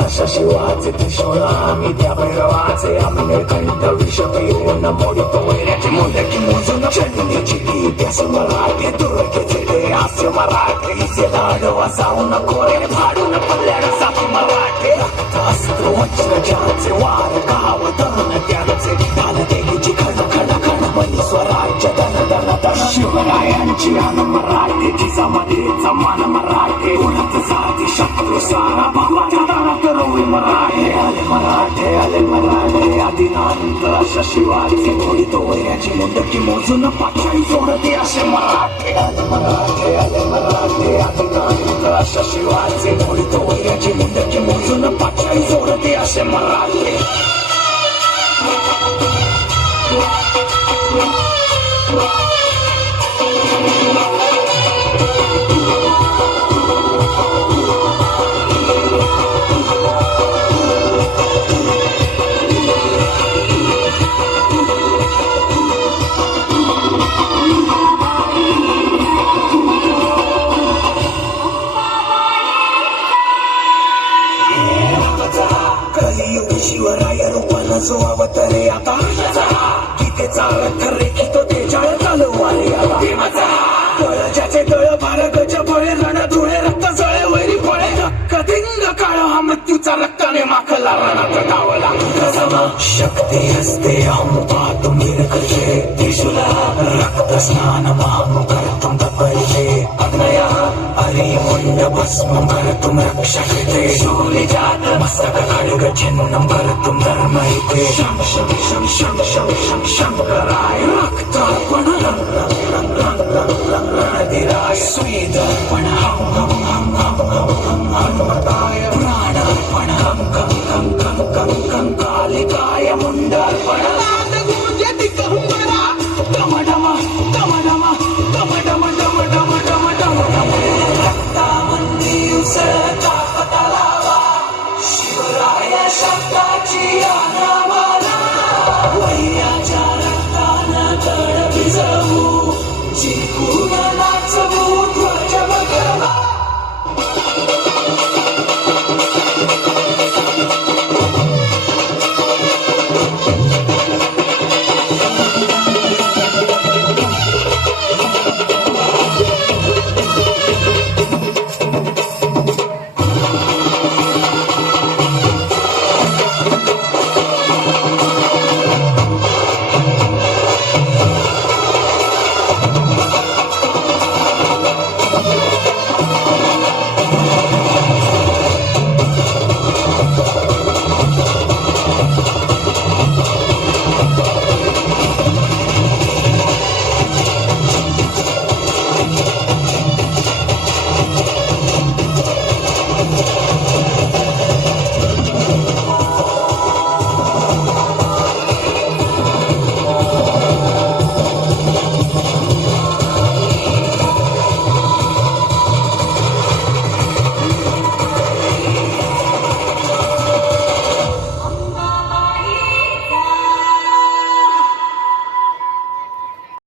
अशा शिवाचे त्रिशूळ आम्ही त्या भैरवाचे आम्ही निर्खंड विष पिऊन मोडितो वैऱ्याची मोदकी मोजून चंडीची इतिहास मराठे दुर्गेचे ते हास्य मराठे इथे लाडवा जाऊन कोरे फाडून पडल्यानं साथी मराठे रक्त अस्त्र वज्र ज्याचे वार गाव दहन त्याचे ढाल देवीची खण खण खण मनी स्वराज्य दन दन दन शिवरायांची आन मराठे जिजामातेचा मान मराठे कोणाच जाती शत्रू सारा भावाच्या दारात रोवी मराठे आले मराठे आदिनांत अशा शिवाचे मोडितो वैऱ्याची मुंडकी मोजून पाचाळी सोडते असे मराठे आले मराठे आदिनांत अशा शिवाचे मोडितो वैऱ्याची मुंडकी मोजून पाचाळी सोडते असे मराठे शिवराय रूपानं जो अवतरे आता गीतेचा अर्थ रेखितो ते जाळ तलवारी आला तळ ज्याचे तळ भार गज बळे रण धुळे रक्त जळे वैरी फळे कदिंग काळ हा मृत्यूचा रक्ताने माखला रणात धावला शक्ती असते अमुपा तुम्ही रखले त्रिशूला रक्त स्नान महामु करतुम तपरिते अग्नया अरे मुंड भस्म भरतुम रक्षा कृते शूली जात मस्तक खड्ग छिन्नं भरतुम धर्म इते शं शं शं शं शं शं शंकराय रक्तार्पण रणधीराय स्वेदर्पण हं हं हं हं हं हं हनुमताय प्राणार्पण हं कं कं कं कं कं कालिकाय मुंडार्पण शिवराय शब्दाची